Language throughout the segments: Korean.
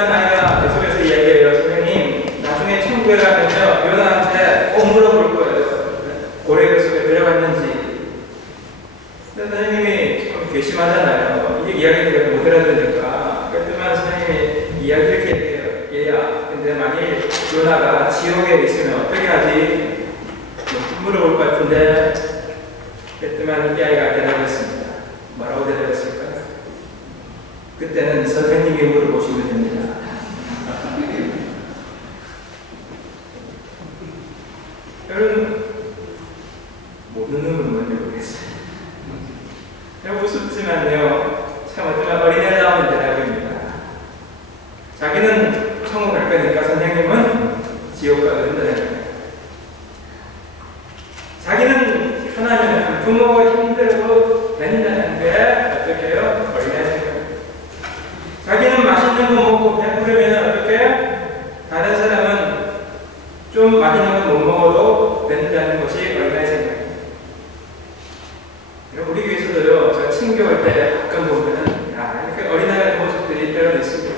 한 아이가 계속해서 이야기해요. 선생님, 나중에 천국에 가면요, 요나한테 꼭 물어볼 거예요. 고래 속에 들어갔는지. 근데 선생님이 좀 괘씸하잖아요. 이게 이야기를 못 알아들으니까. 그랬더니 선생님이 이야기 이렇게 해요. 얘야, 근데 만일 요나가 지옥에 있으면 어떻게 하지? 물어볼 것 같은데. 그랬더니 이 아이가 대답했습니다. 뭐라고 대답했을까요? 그때는 선생님이 물어보시면 됩니다. 여러분, 모르는 건 뭔지 모르겠어요. 우습지만요, 참 어쩌면 어린애다운 대답입니다. 자기는 천국 갈 거니까 선생님은 지옥 가도 된다는 거예요. 자기는 편하면 부모가 힘들어도 된다는 게 어떻게 해요? 어린애 생각. 자기는 맛있는 거 먹고 배부르면 어떻게? 다른 사람은 좀 맛있는 거 못 먹어도 된다는 것이 어린애 생각입니다. 우리 교회에서도요, 제가 친교할 때 가끔 보면은, 야, 이렇게 어린아이의 모습들이 때로 있습니다.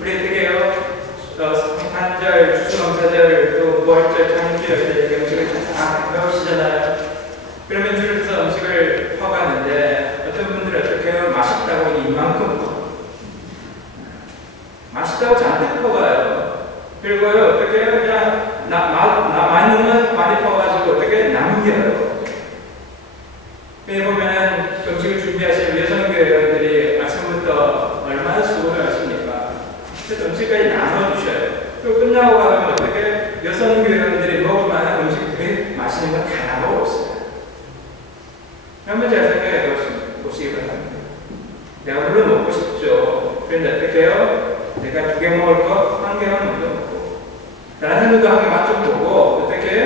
우리 어떻게 해요? 성탄절, 추수감사절, 또 부활절, 장주절, 이렇게 음식을 다 배우시잖아요. 그러면 줄을 서서 음식을 퍼가는데, 어떤 분들은 어떻게 해요? 맛있다고 이만큼 퍼. 맛있다고 잔뜩 퍼가요. 그리고요, 어떻게 해요? 그냥, 맞는 건 많이 퍼가지고 어떻게 남겨요. 여기 보면 음식을 준비하시는 여성교회 회원들이 아침부터 얼마나 수고를 하십니까? 그래서 음식까지 나눠주셔요. 또 끝나고 가면 어떻게 여성교회 회원들이 먹을 만한 음식들이 맛있는 건 다 나눠왔어요. 한번 잘 생각해 보시기 바랍니다. 내가 물론 먹고 싶죠. 그런데 어떻게 해요? 내가 2개 먹을 거 1개만 먼저 먹고 다른 사람들도 1개 맛 좀 보고 어떻게 해요?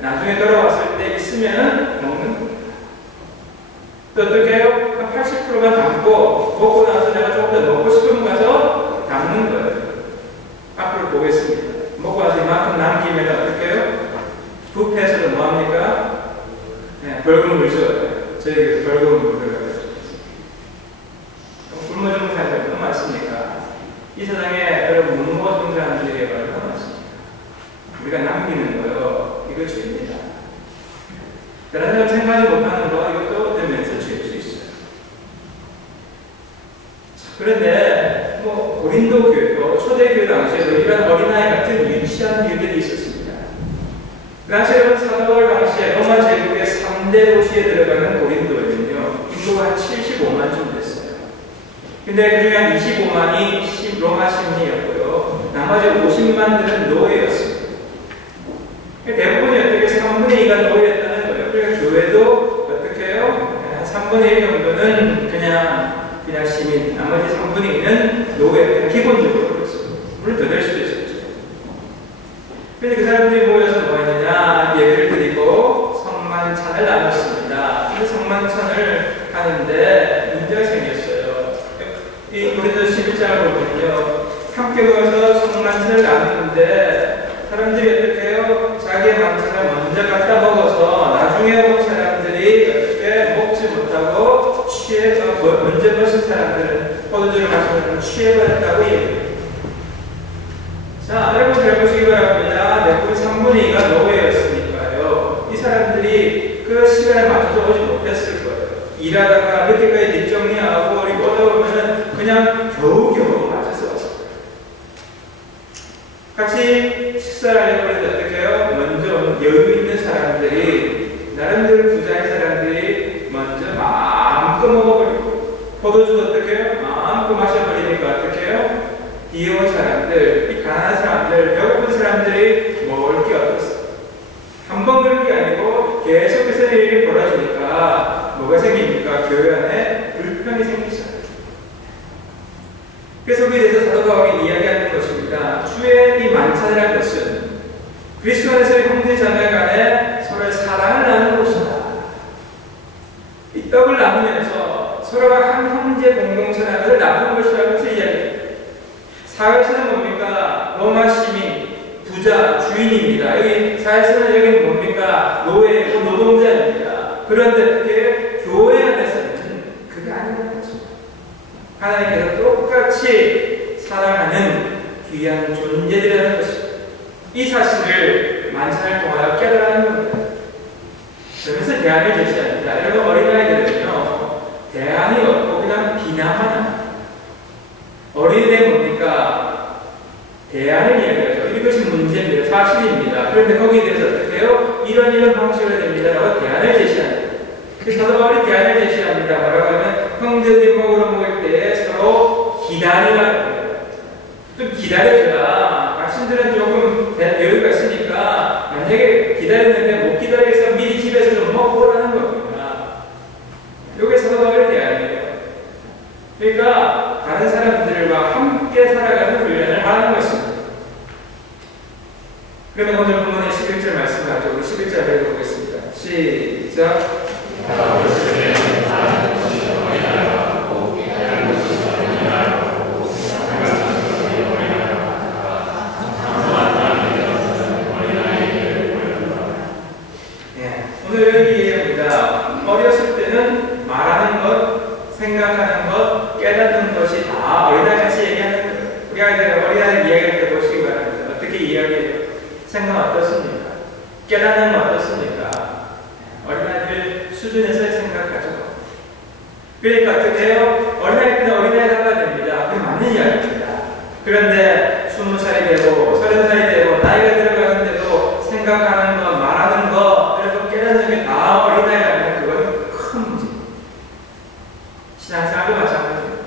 나중에 돌아왔을 때 있으면 먹는 거예요. 또 어떻게 해요? 한 80%만 담고 먹고 나서 내가 조금 더 먹고 싶으면 가서 담는 거예요. 앞으로 보겠습니다. 먹고 나서 이만큼 남기면 어떻게 해요? 뷔페에서도 뭐합니까? 네, 벌금을 줘요. 저에게 벌금을 물어요. 굶어 죽는 사람들이 너무 많습니까? 이 세상에 여러분 못 먹어 죽는 사람들이 얼마나 많습니까? 우리가 남기는 거요. 이거 죄입니다. 다른 사람 생각하지 못하는 거 이것도 되면서 죄일 수 있어요. 그런데 고린도 교회도 초대교회 당시에도 이런 어린아이 같은 유치한 일들이 있었습니다. 그 당시에 사도 바울 당시에 로마 제국의 3대 도시에 들어가는 고린도에는요, 인구가 한 75만쯤 됐어요. 근데 그 중에 한 25만이 로마 시민이었고요, 나머지 50만들은 노예였습니다. 대부분이 어떻게 3분의 2가 노예였다는 거예요. 그러니까 교회도 어떻게 해요? 한 3분의 1 정도는 그냥 시민, 나머지 3분의 2는 노예, 그냥 기본적으로 그랬어요. 물론 더 될 수도 있었죠. 그런데 그 사람들이 모여서 뭐 했느냐, 예배를 드리고 성만찬을 나눴습니다. 그 성만찬을 하는데 문제가 생겼어요. 이 고린도 11장을 보면요, 함께 모여서 성만찬을 나누는데 사람들이 어떻게 해요? 자기의 만찬을 먼저 갖다 먹어서 나중에 온 사람들이 어떻게 먹지 못하고 취해서 먼저 마신 사람들은 포도주를 마신 사람은 취해버렸다고 얘기해요. 자, 여러분 잘 보시기 바랍니다. 대부분 3분의 2가 노예였으니까요. 이 사람들이 그 시간에 맞춰서 오지 못했을 거예요. 일하다가 늦게까지 뒷정리하고 우리 오다 그냥 겨우겨우 맞춰서 왔을 거예요. 같이 식사를 하려고 했는데 어떻게 해요? 먼저 여유 있는 사람들이, 나름대로 부자인 사람들이 먼저 마음껏 먹어버리고, 포도주도 어떻게 해요? 마음껏 마셔버리니까 어떻게 해요? 뒤에 온 사람들, 이 가난한 사람들, 배고픈 사람들이 먹을 게 없었어요. 한 번 그런 게 아니고 계속해서 일이 벌어지니까 뭐가 생깁니까? 교회 안에 불편이 생기잖아요. 그래서 그에 대해서 사도 바울이 이야기하는 것입니다. 주의 이 만찬이라는 것은 그리스도 안에서의 형제 자매 간에 서로의 사랑을 나누는 것이다. 이 떡을 나누면서 서로가 한 형제 공동체 하나를 나누는 것이라는 것을 이야기합니다. 사회에서는 뭡니까? 로마 시민, 부자, 주인입니다. 여기 사회에서는 여기는 뭡니까? 노예, 노동자입니다. 그런데 어떻게 교회 안에서는 그게 아니라는 거죠. 하나님께서 똑같이 사랑하는 귀한 존재들이라는 것입니다. 이 사실을 만찬을 통하여 깨달아는 겁니다. 그러면서 대안을 제시합니다. 여러분, 어린아이들은요, 대안이 없고 그냥 비난만 합니다. 어린이들은 뭡니까? 대안을 이야기하죠. 이것이 문제입니다. 사실입니다. 그런데 거기에 대해서 어떻게 해요? 이런 방식으로 됩니다라고 대안을 제시합니다. 사도 바울이 대안을 제시합니다. 뭐라고 하면 형제들이 먹을 때 서로 기다리라고 합니다. 좀 기다려줘라. 학생들은 조금 여유가 있으니까 만약에 기다렸는데 못 기다려서 미리 집에서 좀 먹고 오라는 겁니다. 이게 사도 바울의 대안이에요. 그러니까 다른 사람들과 함께 살아가는 훈련을 하는 것입니다. 그러면 오늘 본문의 11절 말씀 가지고 우리 11절 읽어보겠습니다. 시작. 오늘 여기 얘기합니다. 어렸을 때는 말하는 것, 생각하는 것, 깨닫는 것이 다 어린아이같이 얘기하는 거예요. 우리 아이들 어린아이 이야기할 때 보시기 바랍니다. 어떻게 이야기해요? 생각 어떻습니까? 깨닫는 건 어떻습니까? 어린아이들 수준에서 생각하죠. 그러니까 어떻게 해요? 어린아이 때는 어린아이가 됩니다. 그게 맞는 이야기입니다. 그런데 20살이 되고 30살이 되고 나이가 들어가는데도 생각하는 것, 말하는 것, 그래서 깨닫는 게 다 어린아이라면 그건 큰 문제입니다. 신앙생활도 마찬가지입니다.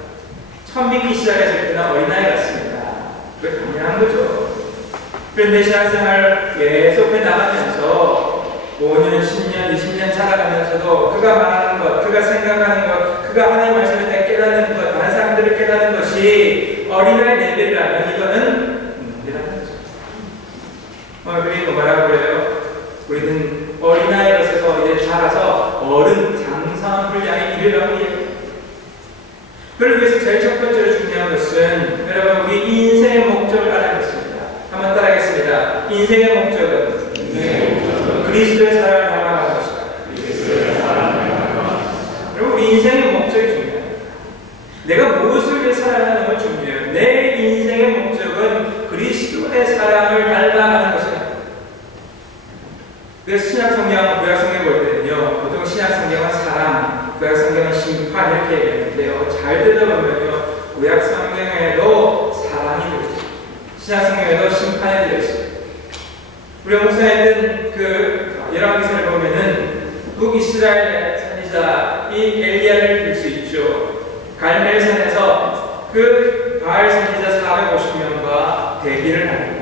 처음 믿기 시작했을 때는 어린아이 같습니다. 그게 당연한 거죠. 그런데 신앙생활 계속해 나가면서 5년, 10년, 20년 살아가면서도 그가 말하는 것, 그가 생각하는 것, 그가 하나님 말씀을 깨닫는 것, 다른 사람들을 깨닫는 것이 어린아이 레벨이라면 이거는 문제라는 거죠. 그리고 뭐라고 그래요? 우리는 어린아이로서 이제 자라서 어른 장성 분량에 이르라고 얘기해요. 그러기 위해서 제일 첫 번째로 중요한 것은 여러분 우리 인생의 목적을 알아야 했습니다. 한번 따라하겠습니다. 인생의 목적은 그리스도의 사랑을 닮아가는 것이다. 여러분 우리 인생의 목적이 중요해요. 내가 무엇을 위해 살아가는 건 중요해요. 내 인생의 목적은 그리스도의 사랑을 닮아가는 것이다. 그래서 신약성경, 구약성경 볼 때는요, 보통 신약성경은 사랑, 구약성경은 심판 이렇게 얘기하는데요. 잘 들어보면요, 구약성경에도 사랑이 들어있어요. 신약성경에도 심판이 들어있어요. 우리 목사님은 그 열왕기서를 보면은 북이스라엘 선지자 이 엘리야를 볼 수 있죠. 갈멜산에서 그 바알 선지자 450명과 대기를 합니다.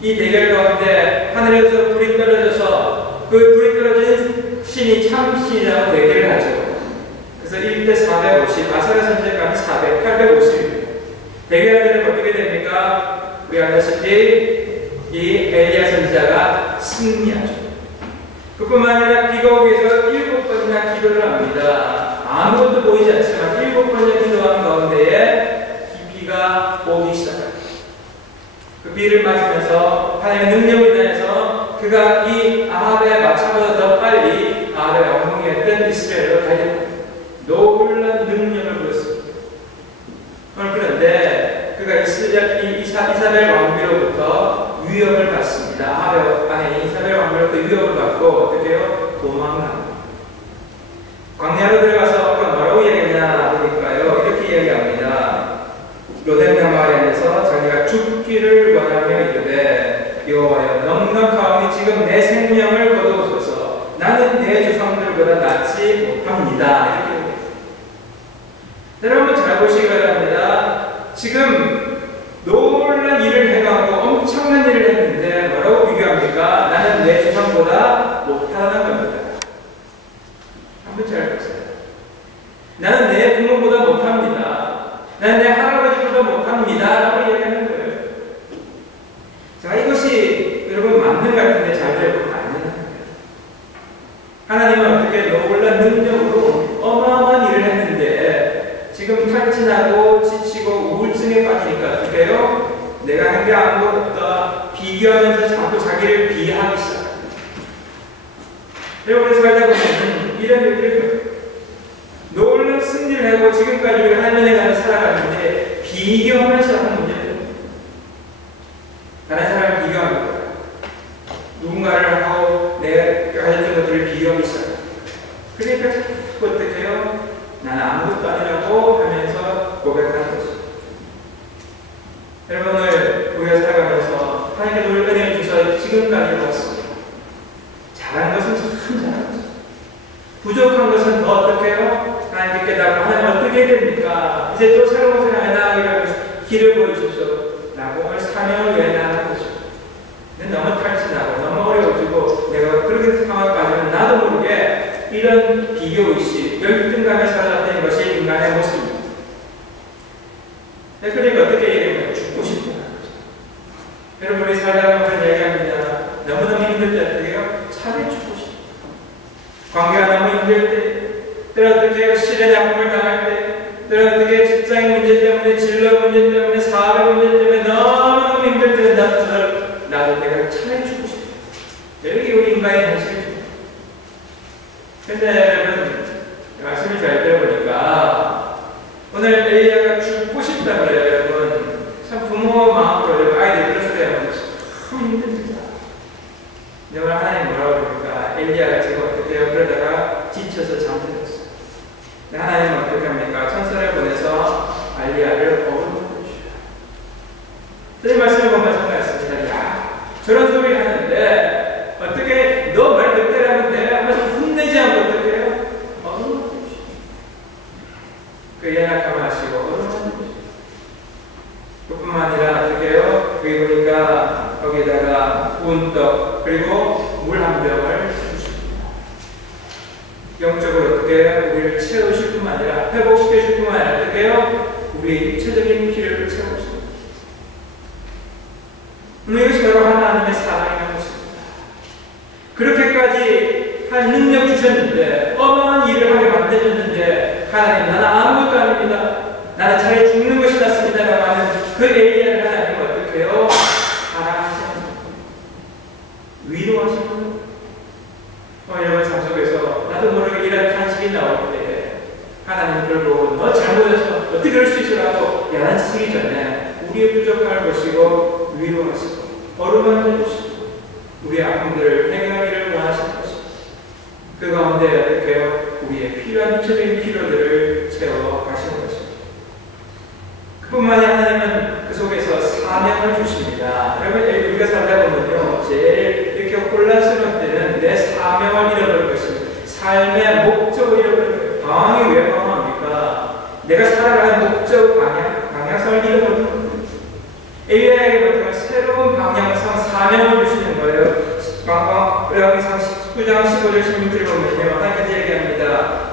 이 대결 가운데 하늘에서 불이 떨어져서 그 불이 떨어진 신이 참 신이라고 대결을 하죠. 그래서 1대 450, 아사랴 선지자가 400, 850입니다. 대결하면 어떻게 됩니까? 우리 알다시피 이 엘리야 선지자가 승리하죠. 그뿐만 아니라 비가 오기 위해서 7번이나 기도를 합니다. 아무것도 보이지 않지만 7번이나 기도하는 가운데에 비가 오기 시작합니다. 그 비를 맞으면서 하나님의 능력을 인해서 그가 이 아합의 마차보다 더 빨리 아합의 왕궁이었던 이스라엘로 달려갑니다. 놀라운 능력을 보였습니다. 그런데 그가 이사벨 왕비로부터 위협을 받습니다. 아합의 아내 이사벨 왕비로부터 위협을 받고 어떻게 해요? 도망을 합니다. 광야로 들어가서 뭐라고 얘기하냐 보니까요, 이렇게 얘기합니다. 로뎀나 마을에서 자기가 죽기를 원하며 이르되 여호와여 넉넉하오니 지금 내 생명을 거두소서. 나는 내 조상들보다 낫지 못합니다. 이렇게 얘기했습니다. 여러분 잘 보시기 바랍니다. 지금 놀란 일을 행하고 엄청난 일을 했는데 뭐라고 비교합니까? 나는 내 조상보다 못하다는 겁니다. 한번 잘 보세요. 나는 내 부모보다 못합니다. 나는 내 할아버지보다 못합니다. 라고 얘기하는 거예요. 자, 이것이 여러분 맞는 것 같은데 잘 들어보면 안 되는 거예요. 하나님은 어떻게 놀란 능력으로 어마어마한 일을 했는데 지금 탈진하고 지치고 우울증에 빠지니까 어떻게 해요? 내가 한 게 아무것도 없다. 비교하면서 자꾸 자기를 비하하기 시작합니다. 여러분 살다 보면 이런 일을 놀란 승리를 하고 지금까지 우리가 하나님의 나라를 살아가는데 비교하면서 하는 문제예요. 다른 사람을 비교합니다. 누군가를 하고 내가 가졌던 것들을 비교하기 시작해요. 그러니까 어떻게 해요? 나는 아무것도 아니라고 하면서 고백하는 거죠. 여러분, 오늘 우리가 살아가면서 하나님께서 우리 은혜를 주셔서 지금까지 왔습니다. 잘한 것은 참 잘한 거죠. 부족한 것은 더 어떻게 해요? 하나님께 깨닫고 하나님 어떻게 해야 됩니까? 이제 또 새로운 세상에 나아가기를 길을 보여주십시오. 라고 오늘 사명을 위해 나가는 거죠. 근데 너무 탈진하고 너무 어려워지고 내가 그렇게 상황에 빠지면 나도 모르게 이런 비교의식, 열등감에 사로잡힌 것이 인간의 모습입니다. 그러니까 어떻게 얘기하면 죽고 싶다는 거죠. 여러분, 우리 살다 보면 얘기합니다. 너무너무 힘들 때 어떻게 해요? 차라리 죽고 싶다. 관계가 너무 힘들 때, 또 어떻게 해요? 실의 아픔을 당할 때, 또 어떻게 직장 문제 때문에, 진로 문제 때문에, 사업의 문제 때문에 너무너무 힘들 때 나도 내가 차라리 죽고 싶다. 여기 우리 인간의 현실입니다. 근데 여러분, 말씀을 잘 들어보니까 오늘 엘리야가 죽고 싶다 그래요. 여러분, 참 부모 마음으로 여러분 아이들 그랬을 때 참 힘듭니다. 근데 오늘 하나님 뭐라고 그럽니까? 엘리야가 지금 어떻게 해요? 그러다가 지쳐서 잠들었어요. 근데 하나님은 어떻게 합니까? 천사를 보내서 엘리야를 어루만져 주셔요. 이 말씀을 보면서 생각했습니다. 야, 저런 소리 하는데 어떻게 너 말 그때라면 내가 한번 혼내지 않고 어떻게 해요? 어루만져 주셔요. 그 연약함을 하시고 어루만져 주셔요. 그뿐만 아니라 어떻게 해요? 여기 보니까 거기다가 구운 떡 그리고 물 한 병을 주십니다. 영적으로 어떻게 해요? 우리를 채우실 뿐만 아니라 회복시켜줄 뿐만 아니라 어떻게 해요? 우리의 육체적인 필요를 채우십니다. 이것이 바로 하나님의 사랑이라는 것입니다. 그렇게까지 한 능력 주셨는데 어마어마한 일을 하게 만드셨는데 하나님, 나는 아무것도 아닙니다. 나는 차라리 죽는 것이 낫습니다. 라고 하는 그 엘리야를 하나님은 어떻게 해요? 사랑하시는 분, 위로하시는 분. 여러분 삶 속에서 나도 모르게 이런 간식이 나올 때 하나님 결국 너 잘못해서 어떻게 그럴 수 있으라고 야단치기 전에 우리의 부족함을 보시고 위로하시고 어루만져 주시고 우리의 아픔들을 해결하기를 원하시는 것입니다. 그 가운데 어떻게 해요? 우리의 필요한 육체적인 필요들을 채워가시는 것입니다. 그뿐만이 하나님은 그 속에서 사명을 주십니다. 여러분, 우리가 살다 보면요, 제일 이렇게 혼란스러운 때는 내 사명을 잃어버릴 것입니다. 삶의 목적을 잃어버릴 거예요. 방황이 왜 방황합니까? 내가 살아가는 목적, 방향성을 잃어버릴 거예요. 엘리야에게 보면 새로운 방향성, 사명을 주시는 거예요. 여기서 19장 15절 16절 보면요, 하나님께서 얘기합니다.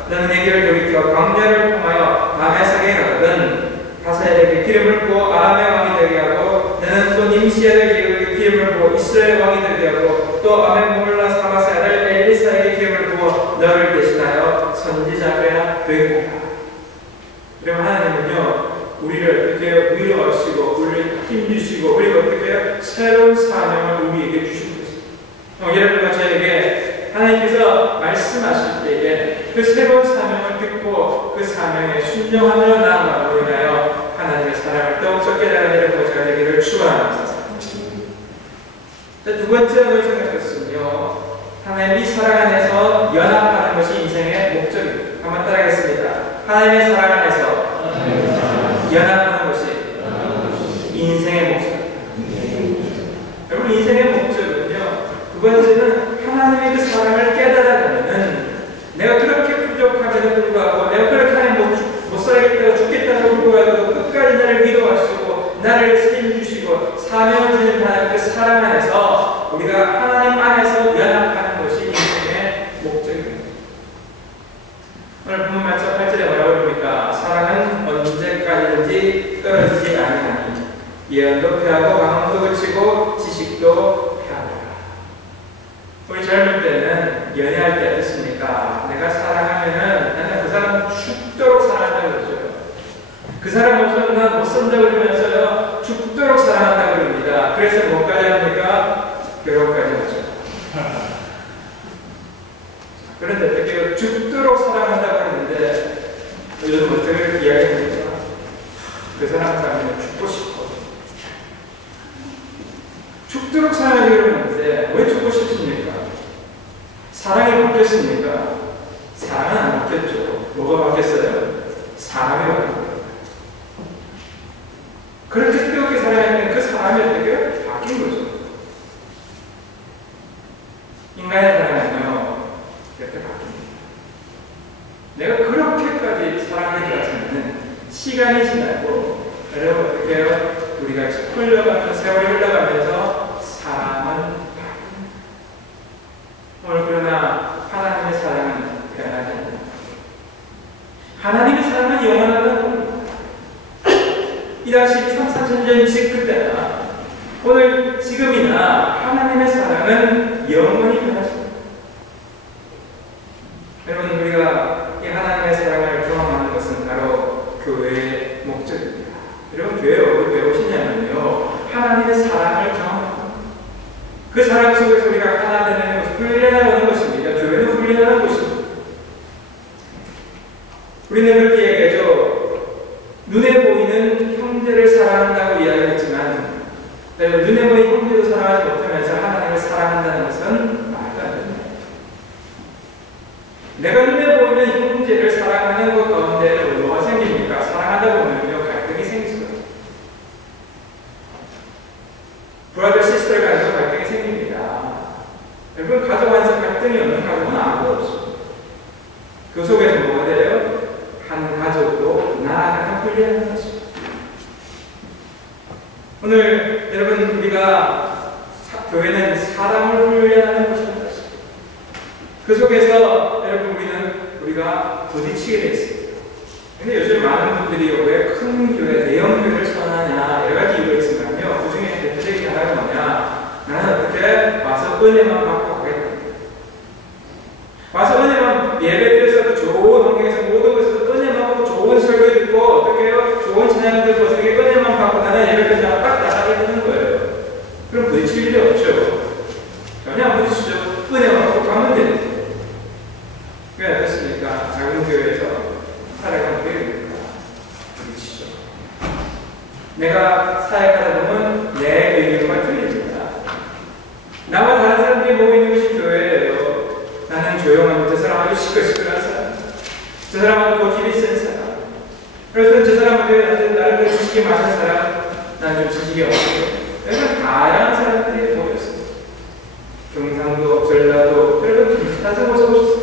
너는 내게를 돌이켜 광야를 통하여 다메섹에 가거든 하사엘에게 기름을 부어 아람의 왕이 되게 하고 너는 또 님시아에게 기름을 부어 이스라엘 왕이 되게 하고 또 아멘몰라 사마스의 아들 엘리사에게 기름을 부어 너를 대신하여 선지자가 되게 하라. 그럼 하나님은요, 우리를 어떻게 위로하시고 우리를 힘주시고 그리고 어떻게 새로운 사명을 우리에게 주시는 것입니다. 여러분과 저에게 하나님께서 말씀하실 때에 그 새로운 사명을 듣고 그 사명에 순종하며 나아가고 인하여 하나님의 사랑을 더욱더 깨달아내는 보좌가 되기를 축원합니다. 두 번째로 생각했으며 하나님이 사랑 안에서 연합하는 것이 인생의 목적입니다. 한번 따라하겠습니다. 하나님의 사랑 안에서 연합하는 것이 인생의 목적입니다. 여러분, 인생의 목적은요, 두 번째는 하나님의 그 사랑을 깨달아가면은 내가 그렇게 부족함에도 불구하고 내가 그렇게 하면 못 살겠다고 죽겠다고 불구하고 끝까지 나를 위로하시고 나를 책임주시고 사명을 주는 하나님 그 사랑 안에서 우리가 하나님 안에서 연합하는 것이 인생의 목적입니다. 오늘 본문 말씀 8절에 뭐라고 그럽니까? 사랑은 언제까지든지 떨어지지 아니하니 예언도 피하고 방언도 그치고 지식도 피하노라. 우리 젊을 때는 연애할 때 어떻습니까? 내가 사랑하면은 나는 그 사람 죽도록 사랑한다고 그러죠. 그 사람 없어도 난 못 산다고 그러면서요, 죽도록 사랑한다고 그럽니다. 그래서 뭐까지 합니까? 결혼까지 하죠. 그런데 어떻게 죽도록 사랑한다고 하는데 요즘 어떻게 이야기합니까? 그 사람 때문에 죽도록 사랑하기로 했는데 왜 죽고 싶습니까? 사랑이 바뀌었습니까? 사랑은 안 바뀌었죠. 뭐가 바뀌었어요? 사람이 바뀌었어요. 그렇게 뜨겁게 사랑했던 그 사람이 어떻게 바뀐 거죠. 인간의 사랑은요, 이렇게 바뀝니다. 내가 그렇게까지 사랑을 해왔으면 시간이 지나고, 여러분 어떻게 해요? 우리가 흘러가면서, 세월이 흘러가면서 사랑은 바뀝니다. 오늘 그러나 하나님의 사랑은 변하지 않는다. 하나님의 사랑은 영원하다는 겁니다. 이 당시 14,000년 그때나 오늘 지금이나 하나님의 사랑은 영원히 변하십니다. 여러분 우리가 이 하나님의 사랑을 경험하는 것은 바로 교회의 목적입니다. 여러분 교회에 왜 오시냐면요, 하나님의 사랑을 경험합니다. 그 사랑 속에서 우리가 하나 되는 것을 훈련하는 것입니다. 교회는 훈련하는 곳입니다. 우리는 그렇게 얘기하죠. 눈에 보이는 형제를 사랑한다고 이야기했지만, 눈에 보이는 형제도 사랑하지 못하면서 하나님을 사랑한다는 것은 말도 안 됩니다. 내가 눈에 보이는 형제를 사랑하는 것 가운데 뭐가 생깁니까? 사랑하다 보면요, 갈등이 생기죠. 브라더 시스터 간에서 갈등이 생깁니다. 여러분, 가족 안에서 갈등이 없는 가족은 아무도 없습니다. 그 속에서 뭐가 돼요? 한 가족으로 나아가는 훈련하는 것입니다. 오늘 여러분 우리가 교회는 사랑을 훈련하는 곳입니다. 그 속에서 여러분 우리가 부딪히게 되어 있습니다. 근데 요즘 많은 분들이 왜 큰 교회, 대형 교회를 선호하냐 여러 가지 이유가 있지만요. 그 중에 대표적인 하나가 뭐냐? 나는 어떻게 와서 은혜만 받고 가겠다. 와서 은혜만 예배드려서 좋은 환경에서 모든 것에서 은혜만 받고 좋은 설교 듣고 어떻게 해요? 좋은 찬양 듣고 어떻게 은혜만 받고 나는 예배 끝나고 딱 나가게 되는 거예요. 그럼 부딪힐 일이 없죠. 전혀 안 부딪히죠. 은혜만 받고 가면 되는데. 왜 어떻습니까? 작은 교회에서 살아가는 게 부딪히죠. 내가 사역하다 보면 내 의견과 틀립니다. 나와 다른 사람들이 모여 있는 것이 교회예요. 나는 조용한 저 사람 아주 시끌시끌한 사람, 저 사람은 고집이 센 사람, 그래서 저 사람은 나를 지식이 많은 사람, 나는 좀 지식이 없고, 여러분 다양한 사람들이 모였습니다. 경상도, 전라도, 여러분 비슷한 곳에 오셨어요.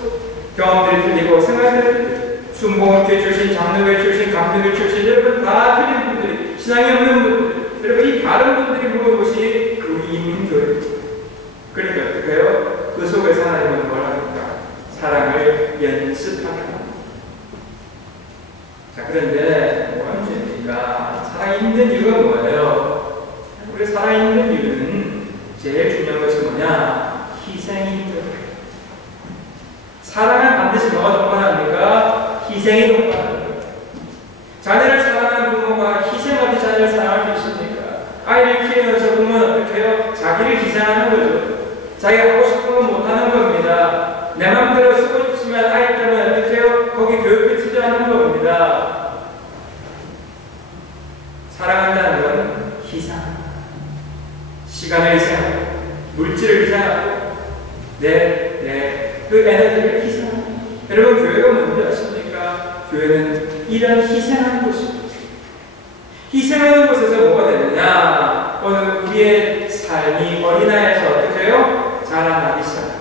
경험들이 틀리고 생활들이 틀리고, 순복음교회 출신, 장로교회 출신, 감리교회 출신, 여러분 다 틀린 분들이, 신앙이 없는 분들, 여러분 이 다른 분들이 모인 곳이 우리 이민교회입니다. 그러니까 어떻게 해요? 그 속에서 하나님은 뭘 합니까? 사랑을 연습하게 합니다. 자, 그런데 뭐가 문제입니까? 사랑이 힘든 이유가 뭐예요? 우리 사랑이 힘든 이유는 제일 중요한 것이 뭐냐? 희생이 힘들어요. 사랑은 반드시 뭐가 동반합니까? 희생이 동반합니다. 자녀를 사랑하는 부모가 희생 없이 자녀를 사랑할 수 있습니까? 아이를 키우면서 부모는 어떻게 해요? 자기를 희생하는 거죠. 자기가 하고 싶은 건 못하는 겁니다. 내 맘대로 쓰고 싶으면 아이 때문에 어떻게 해요? 거기 교육비 투자하는 겁니다. 사랑한다는 건 희생합니다. 시간을 희생하고, 물질을 희생하고, 그 에너지를 희생합니다. 여러분, 교회가 뭔지 아십니까? 교회는 이런 희생하는 곳입니다. 희생하는 곳에서 뭐가 되느냐? 오늘 우리의 삶이 어린아이에서 어떻게 해요? 자라나기 시작합니다.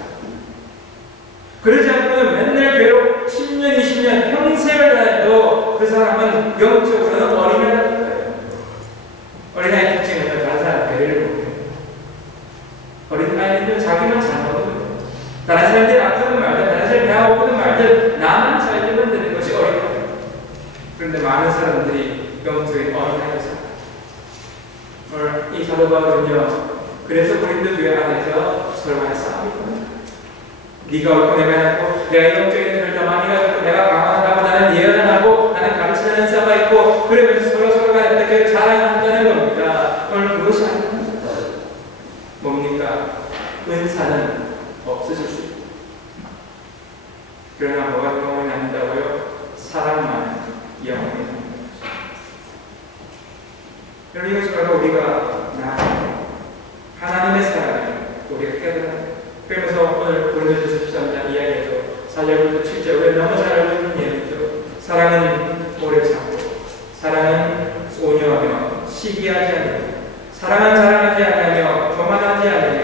그러지 않고는 맨날 괴롭 10년, 20년, 평생을 다녀도 그 사람은 영적으로는 어린아이라는 거예요. 어린아이 특징은 다른 사람 배려를 못해요. 어린아이는 자기만 잘 먹는 거예요. 다른 사람들이 아프든 말든, 다른 사람이 배고프든 말든 나만 잘 되면 되는 것이 어린아이예요. 그런데 많은 사람들이 영적인 어린아이를 살아요. 오늘 이 사도 바울은요, 그래서 고린도 교회 안에서 서로 간에 싸움이 있거든요. 네가 옳고 내가 낫고, 내가 영적인 일을 더 많이 가졌고, 내가 강화하고, 나는 예언하고, 나는 가르치는 자가 있고, 그러면서 서로 간에 어떻게 자랑한다는 겁니다. 오늘 그것이 아닙니다. 뭡니까? 은사는 없어질 수 있습니다. 그러나 뭐가 영원히 남는다고요? 사랑만 영원히 남는다. 여러분, 이것이 바로 우리가 하나님의 고린도서 13장 이야기에서 4절부터 7절 우리가 너무 잘 알고 있는 이야기죠. 사랑은 오래 참고, 사랑은 온유하며 시기하지 않으며, 사랑은 자랑하지 아니하며 교만하지 않으며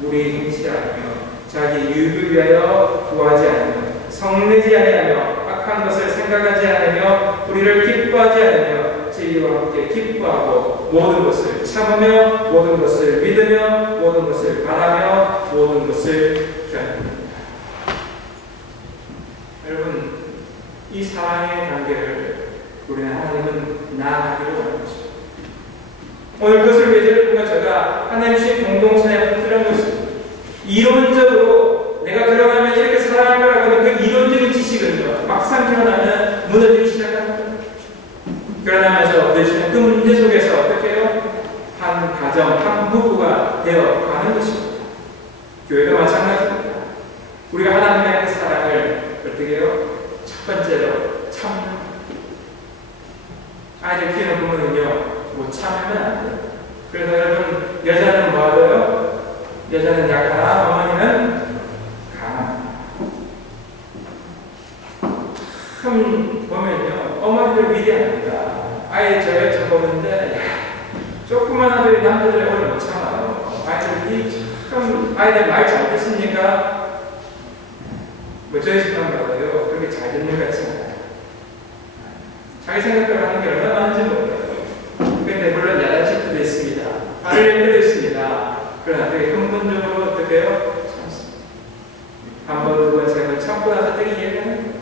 무리 행치 않으며 자기 유익을 위하여 구하지 않으며 성내지 아니하며 악한 것을 생각하지 않으며 우리를 기뻐하지 않으며 진리와 함께 기뻐하고 모든 것을 참으며 모든 것을 믿으며 모든 것을 바라며 모든 것을 견딥니다. 여러분, 이 사랑의 관계를 우리는 하나님은 나아가기로 하는 것입니다. 오늘 그것을 위해서 제가 하나님 주신 공동체에 붙들은 것입니다. 이론적으로 내가 결혼하면 이렇게 사랑할 거라고 하는 그 이론적인 지식은요, 막상 결혼하면 무너지기 시작합니다. 결혼하면서 부딪히는 그 문제 속에서 어떻게 해요? 한 가정, 한 부부가 되어 가는 것입니다. 교회가 마찬가지입니다. 우리가 하나님의 그 사랑을 어떻게 해요? 첫 번째로 참는. 아이들 키우는 부모는요, 못 참으면 안 돼요. 그래서 여러분, 여자는 뭐 하고요? 여자는 약하나 어머니는 강합니다. 참 보면요, 어머니들 위대합니다. 아이 저희 보는데 조그만 아들이 남자들의 오래 못 참아요. 아이들이 참 아이들 말 잘 듣습니까? 뭐 저희 집만 봐도요, 그렇게 잘 듣는 것 같잖아요. 자기 생각대로 하는 게 얼마나 많은지 몰라요. 근데 물론 야단식도 있습니다. 발을 내도 있습니다. 그러나 되게 근본적으로 어떻게 해요? 참습니다. 한 번, 두 번, 세 번 참고 나서 되게 이해하는 거예요.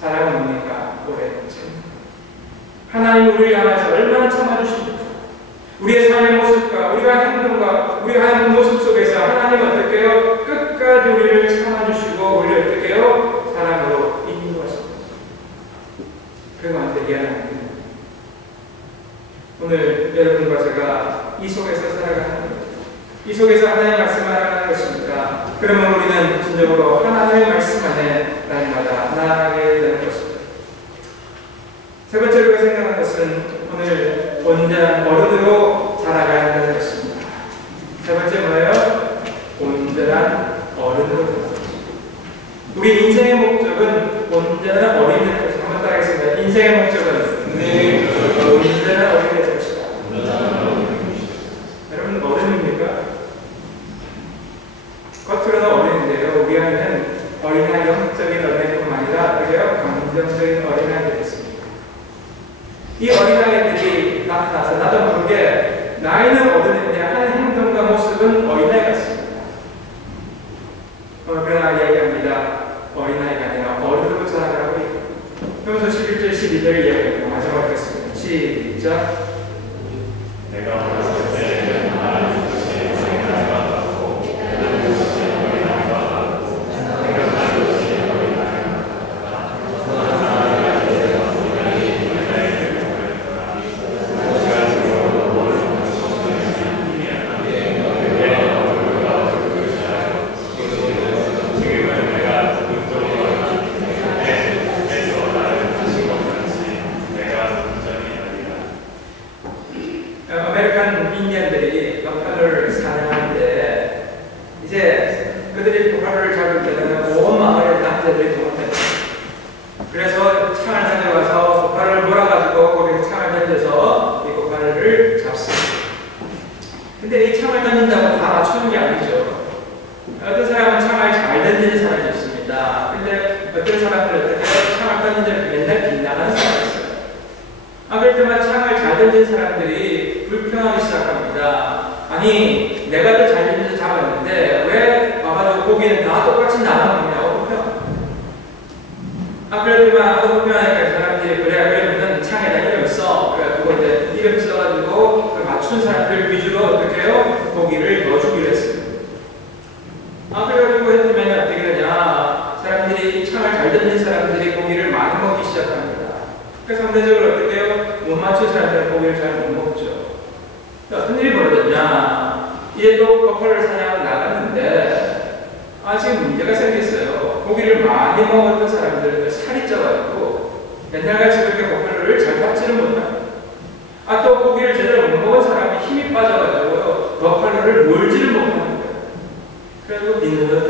사랑은 뭡니까? 오래 참습니다. 하나님 우리를 향해서 얼마나 참아주십니까? 우리의 삶의 모습과 우리가 행동과 우리가 하는 모습 속에서 하나님은 어떻게 해요? 끝까지 우리를 참아주시고 우리를 어떻게 해요? 사랑으로 인도하십니다. 그것만 얘기하는 겁니다. 오늘 여러분과 제가 이 속에서 살아가는 겁니다. 이 속에서 하나님의 말씀을 알아가는 것입니다. 그러면 우리는 진정으로 하나님의 말씀 안에 날마다 나아가게 되는 것입니다. 세 번째로 우리가 생각하는 것은 오늘 온전한 어른으로 자라가야 한다는 것입니다. 세 번째 뭐예요? 온전한 어른으로 자라가는 것입니다. 우리 인생의 목적은 온전한 어린이 되는 것입니다. 한번 따라하겠습니다. 인생의 목적은 온전한 어린이 되는 것이다. 여러분 어른입니까? 겉으로는 어린인데요. 우리 안에는 어린아이 영적인 어린아이뿐만 아니라 그래요? 감정적인 어린아이들이 있습니다. 이 어린아이들이 나타나서 나도 모르게 나이는 어른인데 하는 행동과 모습은 어린아이 같습니다. 그러나 이야기합니다. 어린아이가 아니라 어른으로 자라가라고 얘기합니다. 그러면서 11절 12절 이야기합니다. 마지막으로 하겠습니다. 시작. 내가 어렸을 때 하나님 주신 생각과 같고 하나님 주신 어린아이와 같고 내가 하나님 주신 어린아이와 같다. 하나님의 내가 분명히 어린아이를 보냈더라. 우리가 지금 뭘 보내주시는 이야기야. 그게 얼굴과 얼굴을 시하여 지금은 내가 눈으로 해서 나를 하신 것 같이 내가 온전히 아니라. 아메리칸 인디언들이 버팔로를 사냥하는데 이제 그들이 버팔로를 잡을 때는 온 마을의 남자들이 동원됩니다. 그래서 창을 가져가서 버팔로를 몰아가지고 거기서 창을 던져서 이 버팔로를 잡습니다. 근데 이 창을 던진다고 다 맞추는 게 아니죠. 어떤 사람은 창을 잘 던지는 사람이 있습니다. 근데 어떤 사람들은 어떻게 창을 던지는데 맨날 빗나가는 사람이 있어요. 그럴 때만 창을 잘 던진 사람들이 불평하기 시작합니다. 아니, 내가 더 잘 던져서 잡았는데 왜 와가지고 고기는 다 똑같이 나눠먹냐고 불평. 그럴 때만 불평하니까 사람들이 그래, 그러면 창에다 이름 써. 그래가지고 이제 이름 써가지고 맞춘 사람들 위주로 어떻게 해요? 고기를 넣어주기로 했습니다. 그래가지고 했으면 어떻게 되냐. 사람들이 창을 잘 던진 사람들이 고기를 많이 먹기 시작합니다. 그래서 상대적으로 어떻게 해요? 못 맞춘 사람들은 고기를 잘 못 먹죠. 어떤 일이 벌어졌냐? 이제 또 버팔로를 사냥하러 나갔는데 지금 문제가 생겼어요. 고기를 많이 먹었던 사람들은 살이 쪄가지고 옛날같이 그렇게 버팔로를 잘 잡지를 못합니다. 또 고기를 제대로 못 먹은 사람이 힘이 빠져가지고 버팔로를 몰지를 못합니다. 그래서 민들어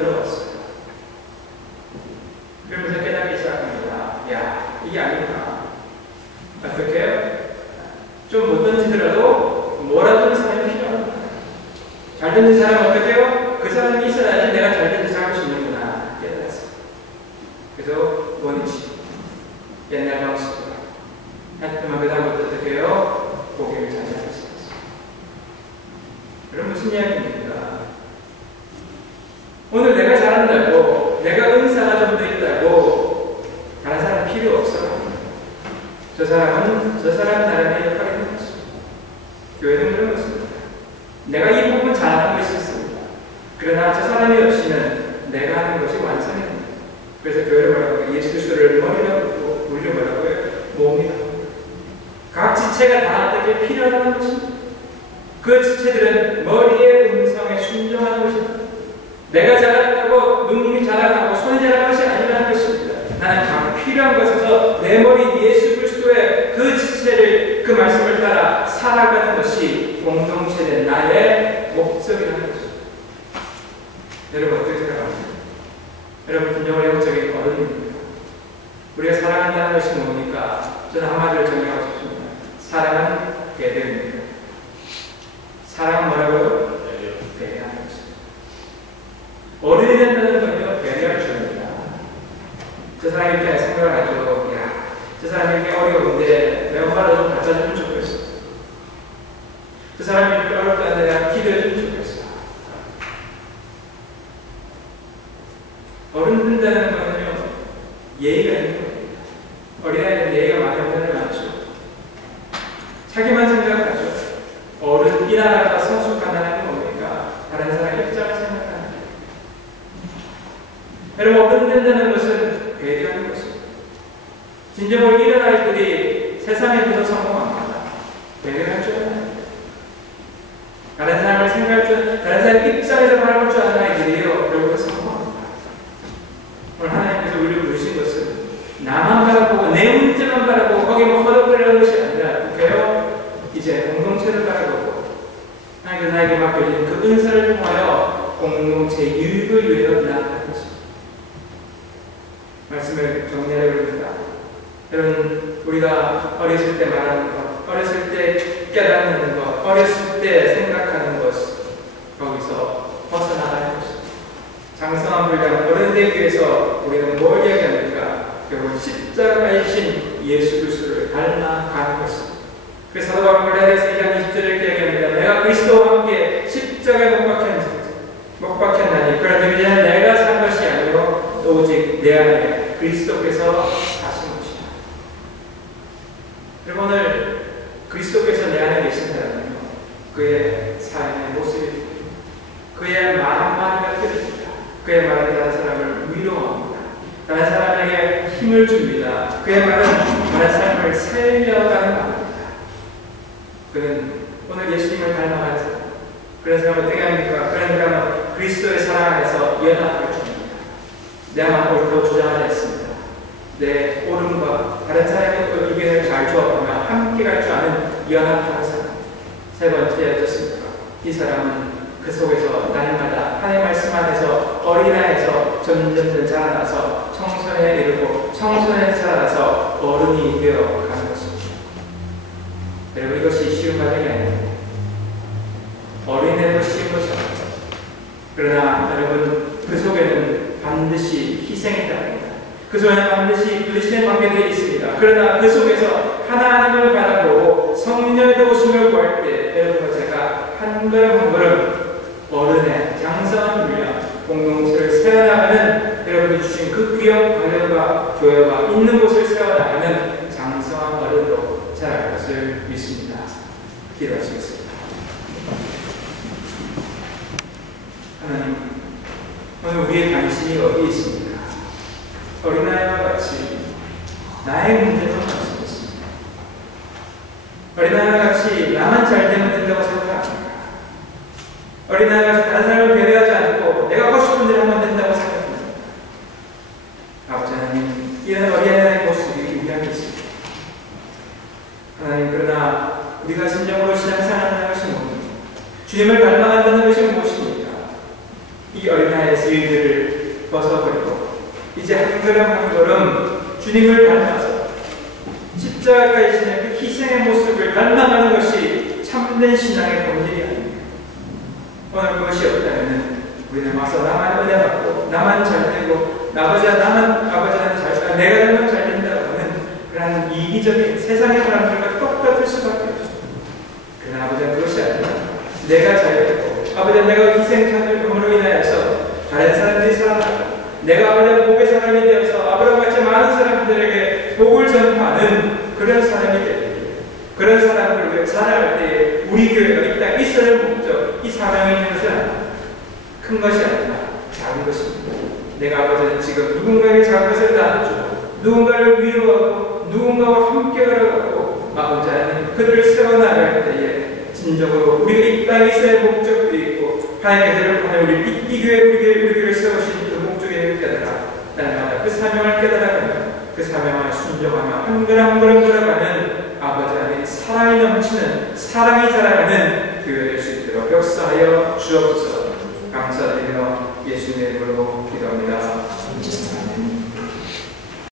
믿는 사람은 어떻게 해요? 그 사람이 있어야지 내가 잘 살고 싶는구나 깨달았어요. 그래서 원위치 옛날 방식으로 하여튼 그 다음부터 어떻게 해요? 고개를 자제할 수 있어요. 그럼 무슨 이야기입니까? 오늘 내가 잘한다고 내가 은사가 좀 더 있다고 다른 사람 필요 없어. 저 사람 나름의 역할이 있는 것입니다. 교회는 그런 것입니다. 내가 이 부분 잘하는 것이 있습니다. 그러나 저 사람이 없이는 내가 하는 것이 완성이 됩니다. 그래서 교회를 뭐라고 해요? 예수 그리스도를 머리라고 우리를 뭐라고 해요? 몸이라고. 각 지체가 다 어떻게 필요하다는 것입니다. 그 지체들은 머리의 음성에 순종하는 것입니다. 내가 잘한다고 눈이 자라나고 손이 자라는 것이 아니라는 것입니다. 나는 각 필요한 것에서 내 머리 예수 그리스도의 그 지체를 그 말씀을 따라 살아가는 것이 공동체된 나의 목적이라는 것입니다. 여러분 어떻게 생각합니까? 여러분 진정으로 영적인 어른입니까? 우리가 사랑한다는 것이 뭡니까? 저는 한마디로 정리하고 싶습니다. 사랑은 배려입니다. 사랑은 뭐라고요? 배려하는 것입니다. 어른이 된다는 건요, 배려할 줄입니다. 저 사람이 이렇게 생각을 하죠. 야, 저 사람이 이렇게 어려운데 내가 엄마를 좀 갖다주면 좋겠어. 저 사람이 이렇게 어렵다는데 내가 기도해주면 좋겠어. 어른 된다는 거는요, 예의가 있는 거예요. 어린아이는 예의가 많이 없는 애 많죠. 자기만 생각하죠. 어른, 이 나라가 성숙하다는 게 뭡니까? 다른 사람의 입장을 생각하는 거예요. 여러분, 어른 된다는 것은 배려하는 것입니다. 진정으로 이런 아이들이 세상에서 성공합니다. 배려할 줄 알아요. 다른 사람을 생각할 줄, 다른 사람의 입장에서 바라볼 줄 아는 아이들이요, 결국은 성공합니다. 오늘 하나님께서 우리를 부르신 것은 나만 바라보고 내 문제만 바라보고 거기에 뭐 허덕거리는 것이 아니라 그게요, 이제 공동체를 바라보고 하나님께서 나에게 맡겨진 그 은사를 통하여 공동체 유익을 위하여 나아가는 것입니다. 말씀을 정리하려고 합니다. 여러분, 우리가 어렸을 때 말하는 것, 어렸을 때 깨닫는 것, 어렸을 때 생각하는 것, 거기서 벗어나가는 것입니다. 장성한 분량 어른 되기 위해서 우리는 뭘 이야기합니까? 결국 십자가에 신 예수 그리스도를 닮아가는 것입니다. 그래서 사도 바울은 갈라디아서 2장 20절을 이렇게 얘기합니다. 내가 그리스도와 함께 십자가에 못 박혔나니 그러나 이제는 내가 산 것이 아니고 오직 내 안에 그리스도께서 사신 것이다. 여러분, 오늘 그리스도께서 내 안에 계신다면요, 그의 삶의 모습이, 그의 마음만 들립니다. 그의 말은 다른 사람을 위로합니다. 다른 사람에게 힘을 줍니다. 그의 말은 다른 사람을 살려가는 말입니다. 그는 오늘 예수님을 닮아가는 사람, 그런 사람은 어떻게 합니까? 그런 사람은 그리스도의 사랑 안에서 연합을 줍니다. 내가 옳다고 주장하지 않습니다. 내 옳음과 다른 사람의 의견을 잘 조합하며 함께 갈 줄 아는 연합하는 사람. 세 번째 어떻습니까? 이 사람은 그 속에서 날마다 하나님의 말씀 안에서 어린아이에서 점점 자라나서 청소년에 이르고 청소년에 자라나서 어른이 되어 가는 것입니다. 여러분, 이것이 쉬운 과정이 아닙니다. 어린애도 쉬운 것이 아닙니다. 그러나 여러분, 그 속에는 반드시 희생이 따릅니다. 그 속에는 반드시 그리스도의 관계들이 있습니다. 그러나 그 속에서 하나님을 바라보고 성령의 도우심을 구할 때 여러분과 제가 한 걸음 한 걸음 어른의 장성한 분량 공동체를 세워나가는 여러분이 주신 그 귀한 관련과 교회가 있는 곳을 세워나가는 장성한 어른으로 자랄 것을 믿습니다. 기도하시겠습니다. 하나님, 오늘 우리의 관심이 어디 있습니까? 어린아이와 같이 나의 문제만 말씀했습니다. 어린아이와 같이 나만 잘 되면 된다고 생각합니다. 어린아이가 다른 사람을 배려하지 않고 내가 하고 싶은 대로 하면 된다고 생각합니다. 아버지 하나님, 이런 어린아이의 모습이 유리하게 있습니다. 하나님, 그러나 우리가 진정으로 신앙생활하는 것이 뭡니까? 주님을 닮아간다는 것이 무엇입니까? 이 어린아이의 일들을 벗어버리고 이제 한 걸음 한 걸음 주님을 닮아서 십자가에 지는 그 희생의 모습을 닮아가는 것이 참된 신앙의 본질이 아닙니다. 오늘 그것이 없다면 우리는 와서 나만 은혜 받고 나만 잘 되고 아버지는 잘 내가 잘만 잘 된다고 하는 그런 이기적인 세상의 사람들과 똑같을 수밖에 없습니다. 그러나 아버지는 그것이 아니라 내가 잘 되고 아버지는 내가 희생자들로 인하여서 다른 사람들이 살아나고 내가 아버지의 복의 사람이 되어서 아브라함같이 많은 사람들에게 복을 전파하는 그런 사람이 되고 그런 사람들을 위해 살아갈 때 우리 교회가 이 땅에 있어야 할 목적, 이 사명이 있는 것은 아닙니다. 큰 것이 아니라 작은 것입니다. 내가 아버지는 지금 누군가에게 작은 것을 나눠주고 누군가를 위로하고 누군가와 함께 걸어가고 아버지 하나님 그들을 세워나갈 때에 진정으로 우리가 이 땅에 있어야 할 목적도 있고 하나님의 그들을 보내 우리 교회를 세우신 그 목적에 깨달아 날마다 그 사명을 깨달아가며 그 사명을 순종하며 한 걸음 한 걸음 걸어가는 아버지 하나님 사랑이 넘치는 사랑이 자라가는 교회 될 수 있도록 역사하여 주옵소서. 감사드리며 예수님의 이름으로